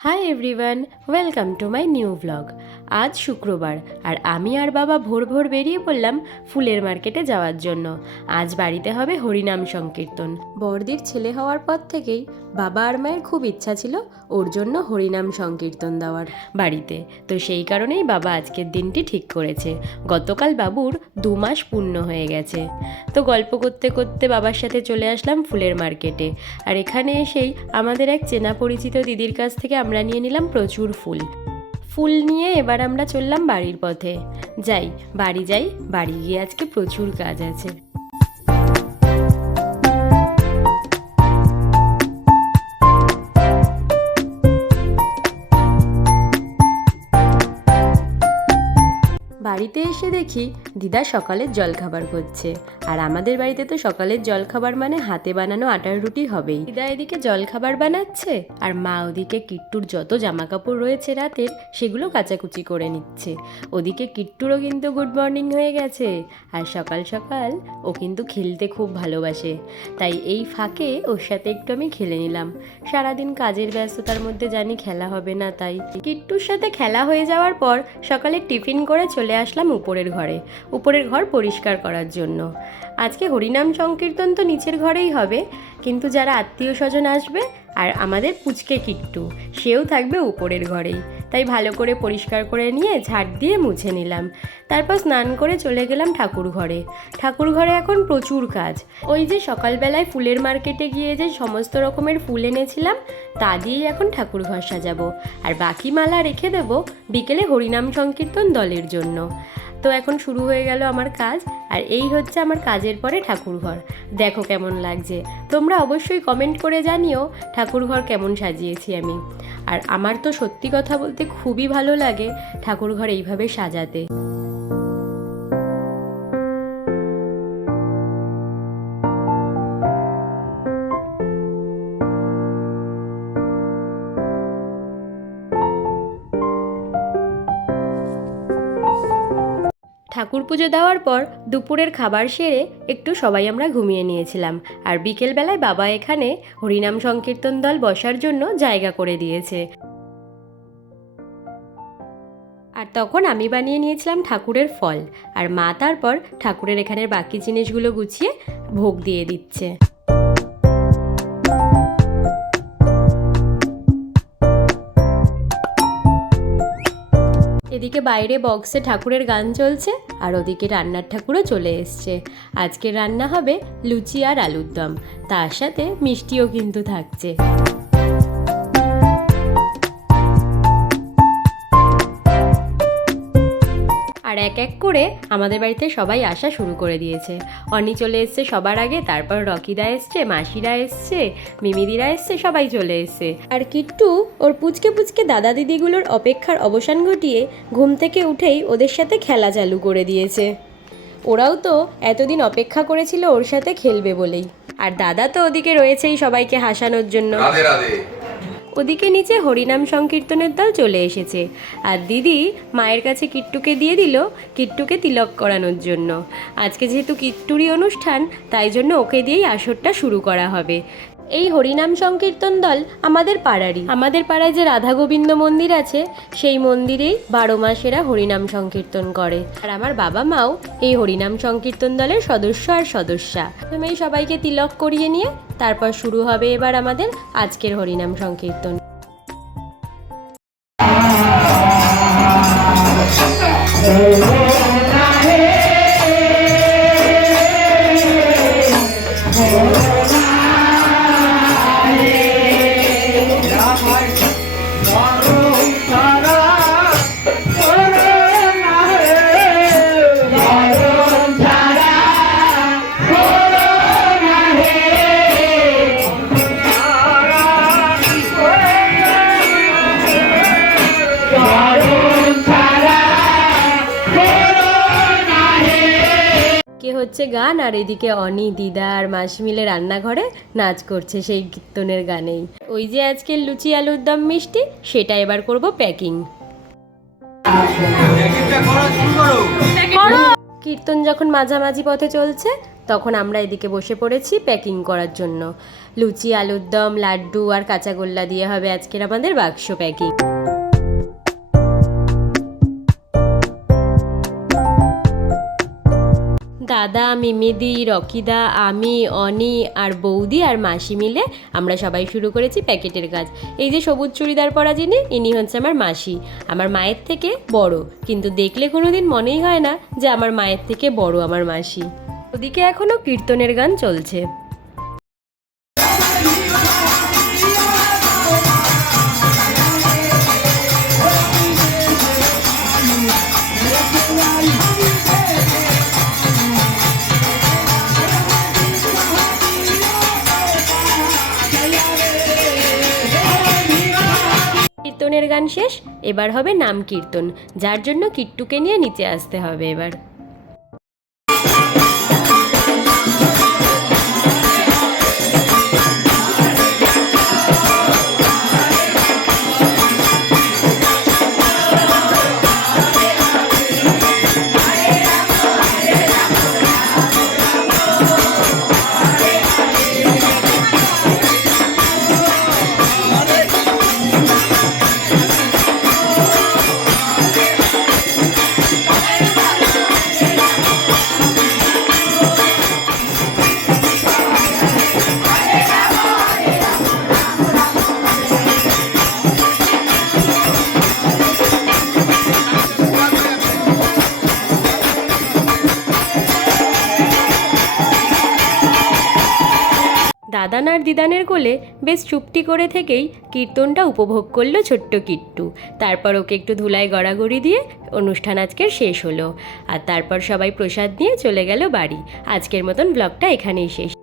Hi everyone, welcome to my new blog. আজ শুক্রবার আর আমি আর বাবা ভোর ভোর বেরিয়ে পড়লাম ফুলের মার্কেটে যাওয়ার জন্য। আজ বাড়িতে হবে হরিনাম সংকীর্তন। বড়দির ছেলে হওয়ার পর থেকেই বাবা আর মায়ের খুব ইচ্ছা ছিল ওর জন্য হরিনাম সংকীর্তন দেওয়ার বাড়িতে, তো সেই কারণেই বাবা আজকের দিনটি ঠিক করেছে। গতকাল বাবুর 2 মাস পূর্ণ হয়ে গেছে। তো গল্প করতে করতে বাবার সাথে চলে আসলাম ফুলের মার্কেটে। আর এখানে এসেই আমাদের এক চেনা পরিচিত দিদির কাছ থেকে আমরা নিয়ে নিলাম প্রচুর ফুল নিয়ে এবার আমরা চললাম বাড়ির পথে। বাড়ি যাই, বাড়ি গিয়ে আজকে প্রচুর কাজ আছে। বাড়িতে এসে দেখি দিদা সকালের জলখাবার করছে, আর আমাদের বাড়িতে তো সকালের জলখাবার মানে হাতে বানানো আটার রুটি হবেই। দিদা এদিকে জলখাবার বানাচ্ছে আর মা ওদিকে কিট্টুর যত জামা কাপড় রয়েছে রাতের সেগুলো কাচাকুচি করে নিচ্ছে। ওদিকে কিট্টুরও কিন্তু গুড মর্নিং হয়ে গেছে, আর সকাল সকাল ও কিন্তু খেলতে খুব ভালোবাসে, তাই এই ফাঁকে ওর সাথে একটু আমি খেলে নিলাম। সারাদিন কাজের ব্যস্ততার মধ্যে জানি খেলা হবে না, তাই কিট্টুর সাথে খেলা হয়ে যাওয়ার পর সকালে টিফিন করে চলে আসলাম উপরের ঘর পরিষ্কার করার জন্য। আজকে হরিনাম সংকীর্তন তো নিচের ঘরেই হবে, কিন্তু যারা আত্মীয় স্বজন আসবে আর আমাদের পুচকে কিট্টু সেও থাকবে উপরের ঘরেই, তাই ভালো করে পরিষ্কার করে নিয়ে ঝাড় দিয়ে মুছে নিলাম। তারপর স্নান করে চলে গেলাম ঠাকুর ঘরে এখন প্রচুর কাজ। ওই যে সকালবেলায় ফুলের মার্কেটে গিয়ে যে সমস্ত রকমের ফুল এনেছিলাম তা দিয়েই এখন ঠাকুর ঘর সাজাবো, আর বাকি মালা রেখে দেবো বিকেলে হরিনাম সংকীর্তন দলের জন্য। তো এখন শুরু হয়ে গেল আমার কাজ, আর এই হচ্ছে আমার কাজের পরে ঠাকুরঘর। দেখো কেমন লাগছে, তোমরা অবশ্যই কমেন্ট করে জানিও ঠাকুরঘর কেমন সাজিয়েছি আমি। আর আমার তো সত্যি কথা বলতে খুবই ভালো লাগে ঠাকুরঘর এইভাবে সাজাতে। ঠাকুর পুজো দেওয়ার পর দুপুরের খাবার সেরে একটু সবাই আমরা ঘুমিয়ে নিয়েছিলাম, আর বিকেলবেলায় বাবা এখানে হরিনাম সংকীর্তন দল বসার জন্য জায়গা করে দিয়েছে। আর তখন আমি বানিয়ে নিয়েছিলাম ঠাকুরের ফল, আর মা তারপর ঠাকুরের এখানের বাকি জিনিসগুলো গুছিয়ে ভোগ দিয়ে দিচ্ছে। এদিকে বাইরে বক্সে ঠাকুরের গান চলছে, আর ওদিকে রান্নার ঠাকুরও চলে এসছে। আজকে রান্না হবে লুচি আর আলুর দম, তার সাথে মিষ্টিও কিন্তু থাকছে। আর এক এক করে আমাদের বাড়িতে সবাই আসা শুরু করে দিয়েছে। অনি চলে এসছে সবার আগে, তারপর রকিদা এসছে, মাসিরা এসছে, মিমিদিরা এসছে, সবাই চলে এসছে। আর কিট্টু ওর পুচকে দাদা দিদিগুলোর অপেক্ষার অবসান ঘটিয়ে ঘুম থেকে উঠেই ওদের সাথে খেলা চালু করে দিয়েছে। ওরাও তো এতদিন অপেক্ষা করেছিল ওর সাথে খেলবে বলেই, আর দাদা তো ওদিকে রয়েছেই সবাইকে হাসানোর জন্য। ওদিকে নিচে হরিনাম সংকীর্তনের দল চলে এসেছে, আর দিদি মায়ের কাছে কিট্টুকে দিয়ে দিল কিট্টুকে তিলক করানোর জন্য। আজকে যেহেতু কিট্টুরই অনুষ্ঠান, তাই জন্য ওকে দিয়েই আসরটা শুরু করা হবে। এই হরিনাম সংকীর্তন দল আমাদের পাড়ায় যে রাধা গোবিন্দ মন্দির আছে সেই মন্দিরেই 12 মাস এরা হরিনাম সংকীর্তন করে, আর আমার বাবা মাও এই হরিনাম সংকীর্তন দলের সদস্য আর সদস্যা। প্রথমেই সবাইকে তিলক করিয়ে নিয়ে তারপর শুরু হবে এবার আমাদের আজকের হরিনাম সংকীর্তন। হচ্ছে গান, আর এদিকে অনি, দিদা আর মাসি মিলে রান্নাঘরে নাচ করছে সেই কীর্তনের গানেই। ওই যে আজকের লুচি আলুর দম মিষ্টি, সেটা এবার করব প্যাকিং। কীর্তন যখন মাঝামাঝি পথে চলছে তখন আমরা এদিকে বসে পড়েছি প্যাকিং করার জন্য। লুচি, আলুর দম, লাড্ডু আর কাঁচাগোল্লা দিয়ে হবে আজকের আমাদের বাক্স প্যাকিং। দাদা, মিমিদি, রকিদা, আমি, অনি আর বৌদি আর মাসি মিলে আমরা সবাই শুরু করেছি প্যাকেটের কাজ। এই যে সবুজ চুড়িদার পরা যিনি, ইনি হচ্ছে আমার মাসি, আমার মায়ের থেকে বড়, কিন্তু দেখলে কোনোদিন মনেই হয় না যে আমার মায়ের থেকে বড় আমার মাসি। ওদিকে এখনো কীর্তনের গান চলছে। কীর্তনের গান শেষ, এবার হবে নাম কীর্তন, যার জন্য কিট্টুকে নিয়ে নিচে আসতে হবে এবার। দাদান আর দিদানের কোলে বেশ চুপটি করে থেকেই কীর্তনটা উপভোগ করলো ছোট্ট কিট্টু। তারপর ওকে একটু ধুলায় গড়াগড়ি দিয়ে অনুষ্ঠান আজকের শেষ হলো, আর তারপর সবাই প্রসাদ নিয়ে চলে গেল বাড়ি। আজকের মতন ব্লগটা এখানেই শেষ।